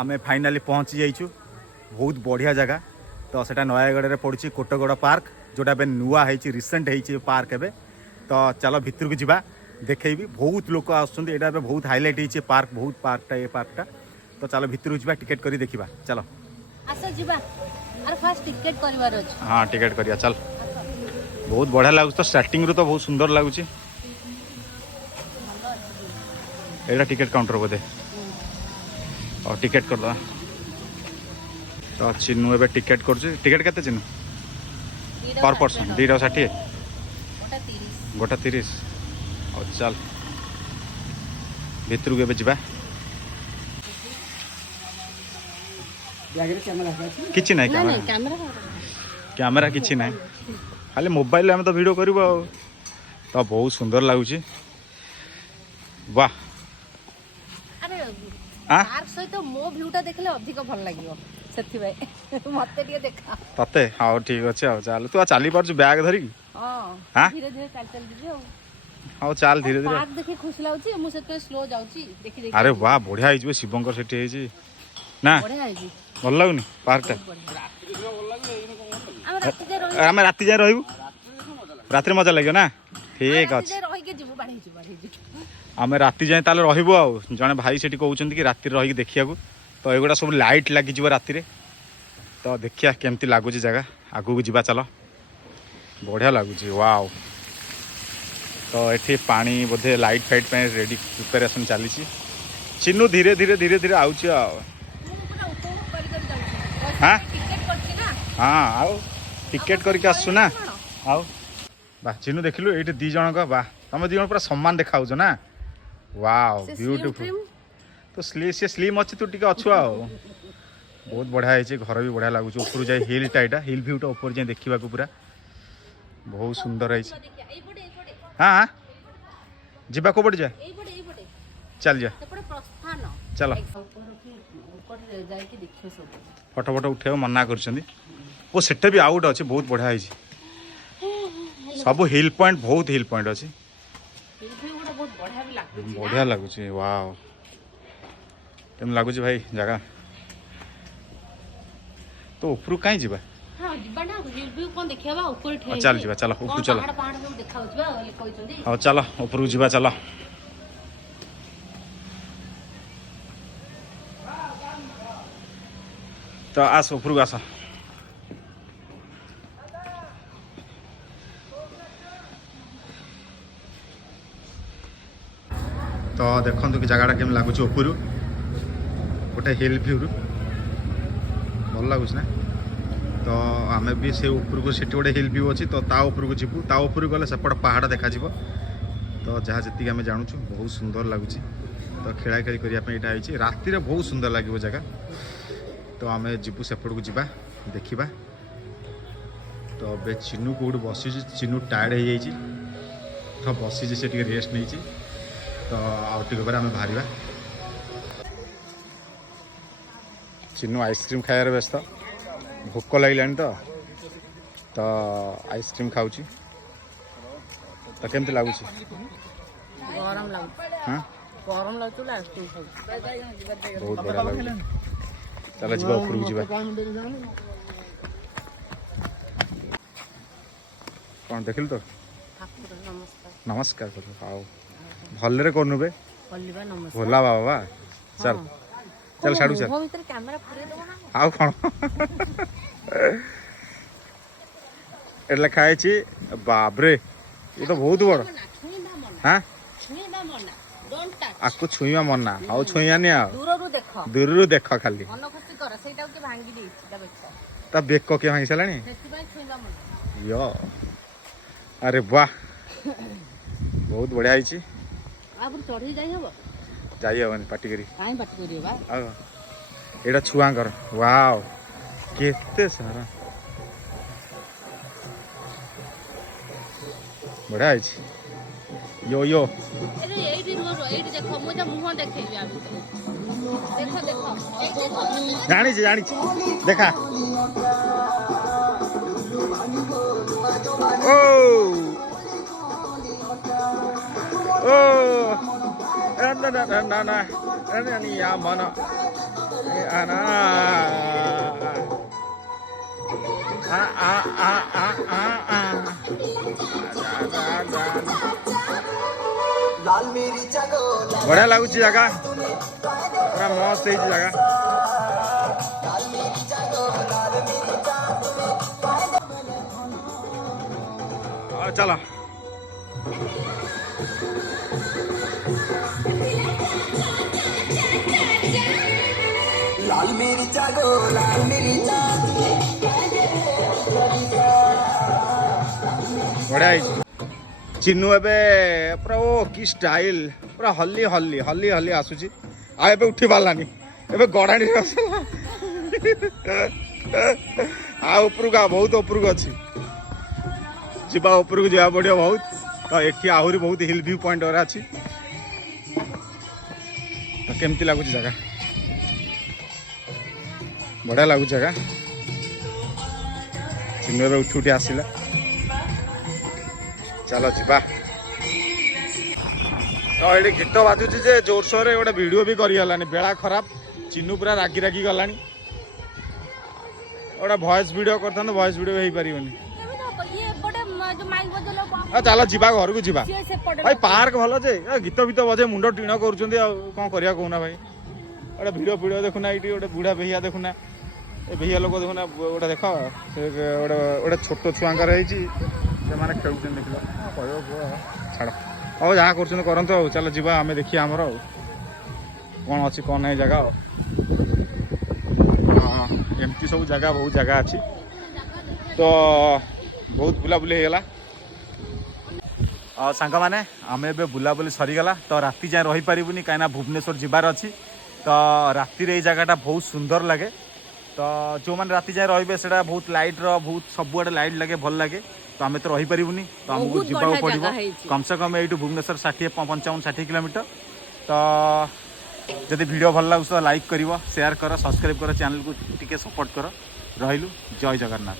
आमे फाइनाली पहुँची जाइछु बहुत बढ़िया जगह तो सेटा नयागढ़ में पड़ी कोटगड़ पार्क जोटा ए नुआ है रिसेंट है पार्क एवं तो चलो भितर को जावा देखी बहुत लोग आसुँच बहुत हाईलाइट है पार्क बहुत पार्कटा ये पार्कटा तो चलो भितर को जावा टिकेट करी देखा चलो टिकेट करवार अछि। हाँ टिकेट करिया चल बहुत बढ़िया लगुच तो स्टार्टिंग रू तो बहुत सुंदर लगुच एटा टिकेट काउंटर बोधे और टिकेट करदा तो चिन्नू एबे टिकेट कर टिकेट केते चिन्नू पर पर्सन 260 गोटा 30 और चल भितर को जा किछि नहीं कैमरा किछि नहीं खाली मोबाइल आम तो वीडियो करूँ तो बहुत सुंदर लगुच वाह पार्क सहित मो व्यूटा देखले अधिक भल लागियो सेति भाई मते दिए देखा तते हां ठीक अछि आ चल तू चली पारछु बैग धरि हां धीरे धीरे चल चल दियो हां चल धीरे धीरे पार्क देखि खुश लाउची मु सेते स्लो जाउची देखि देखि अरे वाह बढ़िया हिजबे शिवंकर सेठी हेजी ना बढ़िया हिजी भल लागुनी पार्क आमे राति जाय रहबू रात्रि मजा लागियो ना ठीक अछि रहि के जिवु बाढी जिवु आमे राति जाए ताले रहबो आ जने भाई सेठी कहउछन कि राति रहि के देखिया को तो एगुड़ा सब लाइट लगी जीव राति रे तो देखिया केमती लागुच जगह आगू को जीवा चलो बढ़िया लगुच वाओ तो एठी पानी बोधे लाइट फाइट पे रेडी प्रिपरेशन चली चिन्नू धीरे धीरे धीरे धीरे आउची आ हाँ हाँ आओ टिकेट करके आसु ना आओ बा चिन्नू देखिलु एठी दी जन का बा तुम दी जन पूरा सम्मान देखाउछ ना वाओ ब्यूटीफुल तो से स्लिम अच्छे तू टी अच्छु आ बहुत बढ़िया है घर भी बढ़िया लगुच ऊपर जाए हिलटा यहाँ हिल भ्यूटा ऊपर जाए देखा पूरा बहुत सुंदर है हाँ जीवा को पड़ जाए चल जा चलो फटो फटो उठे मना कर भी आउट अच्छे बहुत बढ़िया है सब हिल पॉइंट बहुत हिल पॉइंट अच्छे बढ़िया लगुच वाओ केम लगुच भाई जगह तो ऊपर कहीं जीवा चल जीवा चलो ऊपर चलो हाँ चलो ऊपर जीवा चलो तो आस ऊपर को आस तो देखो कि जगह केम लगुच ऊपर गोटे हिल भ्यू भल लगुच ना तो आम भी से ऊपर को सीटी गोटे हिल भ्यू अच्छी तो ता ऊपर को जीवु ता ऊपर गले सेपट पहाड़ देखा तो जहाँ जी आम जानूँ बहुत सुंदर लगुच तो खेला खेली करने राति बहुत सुंदर लगे जगह तो आम जीवु सेपट को जीवा देखा तो बे चिन्नू कौट बसी चिन्नू टायर्ड हो जाइए तो बसी से रेस्ट नहीं तो आउ टिके आम बाहर चिन्नू आइसक्रीम खायार व्यस्त भोक लगे तो आइसक्रीम खाऊँ तो केमती लगुच हाँ बहुत बढ़िया लगे चलो जी ऊपर को जीवा कौन देखिल तो नमस्कार कर आओ भल्ले करनु बे भोला बाबा चल चल साड़ू चल आउ कौन एट लिखा है बाबरे ये तो बहुत बड़ हाँ आपको छुईवा मना आउ छुईया नहीं दूर देख खाली ता बेक के भांगी सारा यो अरे वाह बहुत बढ़िया है जाई हबनी पार्टी करी एटा छुआंकर वाओ केते सारा बढ़िया है यो यो जानी देखा ओ ओ ना ना ना ना ना या मना बढ़िया लगुच जगह पूरा मस्त है जगह चलो लाल मेरी जागो लाल मेरी बढ़िया चिन्नू एबे पूरा ओ की स्टाइल पूरा हल्ली हल्ली हल्ली हल्ली आसुची आ एबे उठी पारलानी एबे गड़ाणी आ उपरକୁ आ बहुत उपरକୁ ଅଛି ଯିବା ଉପରକୁ ଯିବା ପଡ଼ିବ ବହୁତ ତ ଏଠି ଆହୁରି ବହୁତ ହିଲ୍ ଭ୍ୟୁ ପଏଣ୍ଟ ଗୁରା ଅଛି ତ କେମିତି ଲାଗୁଛି ଜାଗା ବଢ଼ିଆ ଲାଗୁଛି ଜାଗା ଚିନ୍ନୁ ଏବେ ଉଠି ଉଠି ଆସିଲା ଚାଲ ଯିବା ତ ଏଠି ଗୀତ ବାଜୁଛି ଯେ ଜୋରସୋରରେ ଗୋଟେ ଭିଡ଼ିଓ ବି କରିହେଲାନି ବେଳା ଖରାପ ଚିନ୍ନୁ ପୁରା ରାଗି ରାଗି ଗଲାଣି ଗୋଟେ ଭଏସ୍ ଭିଡ଼ିଓ କରିଥାନ୍ତୁ ଭଏସ୍ ଭିଡ଼ିଓ ହେଇପାରିବନି ଚାଲ ଯିବା ଘରକୁ ଯିବା ଭାଇ ପାର୍କ ଭଲ ଯେ ଗୀତ ଫୀତ ବଜେ ମୁଣ୍ଡ ଟିଣ କରୁଛନ୍ତି ଆଉ କ'ଣ କରିବା କହୁନା ଭାଇ ଗୋଟେ ଭିଡ଼ିଓ ଫିଡ଼ିଓ ଦେଖୁନା ଏଇଠି ଗୋଟେ ବୁଢ଼ା ବେହିଆ ଦେଖୁନା ଏ ବେହିଆ ଲୋକ ଦେଖୁନା ଗୋଟେ ଦେଖ ସେ ଗୋଟେ ଛୋଟ ଛୁଆଙ୍କର ହେଇଛି ସେମାନେ ଖେଳୁଛନ୍ତି ଦେଖିଲ କହିବ କୁହ ଛାଡ଼ ହଉ ଯାହା କରୁଛନ୍ତି କରନ୍ତୁ ଆଉ ଚାଲ ଯିବା ଆମେ ଦେଖିବା ଆମର ଆଉ କ'ଣ ଅଛି କ'ଣ ନାହିଁ ଜାଗା ଆଉ ହଁ ଏମିତି ସବୁ ଜାଗା ବହୁତ ଜାଗା ଅଛି ତ ବହୁତ ବୁଲାବୁଲି ହେଇଗଲା ସାଙ୍ଗମାନେ ଆମେ ଏବେ ବୁଲାବୁଲି ସରିଗଲା ତ ରାତି ଯାଏଁ ରହିପାରିବୁନି କାହିଁକିନା ଭୁବନେଶ୍ୱର ଯିବାର ଅଛି ତ ରାତିରେ ଏଇ ଜାଗାଟା ବହୁତ ସୁନ୍ଦର ଲାଗେ ତ ଯେଉଁମାନେ ରାତି ଯାଏଁ ରହିବେ ସେଇଟା ବହୁତ ଲାଇଟ୍ର ବହୁତ ସବୁଆଡ଼େ ଲାଇଟ୍ ଲାଗେ ଭଲ ଲାଗେ ତ ଆମେ ତ ରହିପାରିବୁନି ତ ଆମକୁ ଯିବାକୁ ପଡ଼ିବ କମ୍ ସେ କମ୍ ଏଇଠୁ ଭୁବନେଶ୍ୱର 55-60 କିଲୋମିଟର ତ ଯଦି ଭିଡ଼ିଓ ଭଲ ଲାଗୁଛି ତ ଲାଇକ୍ କରିବ ସେୟାର କର ସବସ୍କ୍ରାଇବ୍ କର ଚ୍ୟାନେଲକୁ ଟିକେ ସପୋର୍ଟ କର ରହିଲୁ ଜୟ ଜଗନ୍ନାଥ।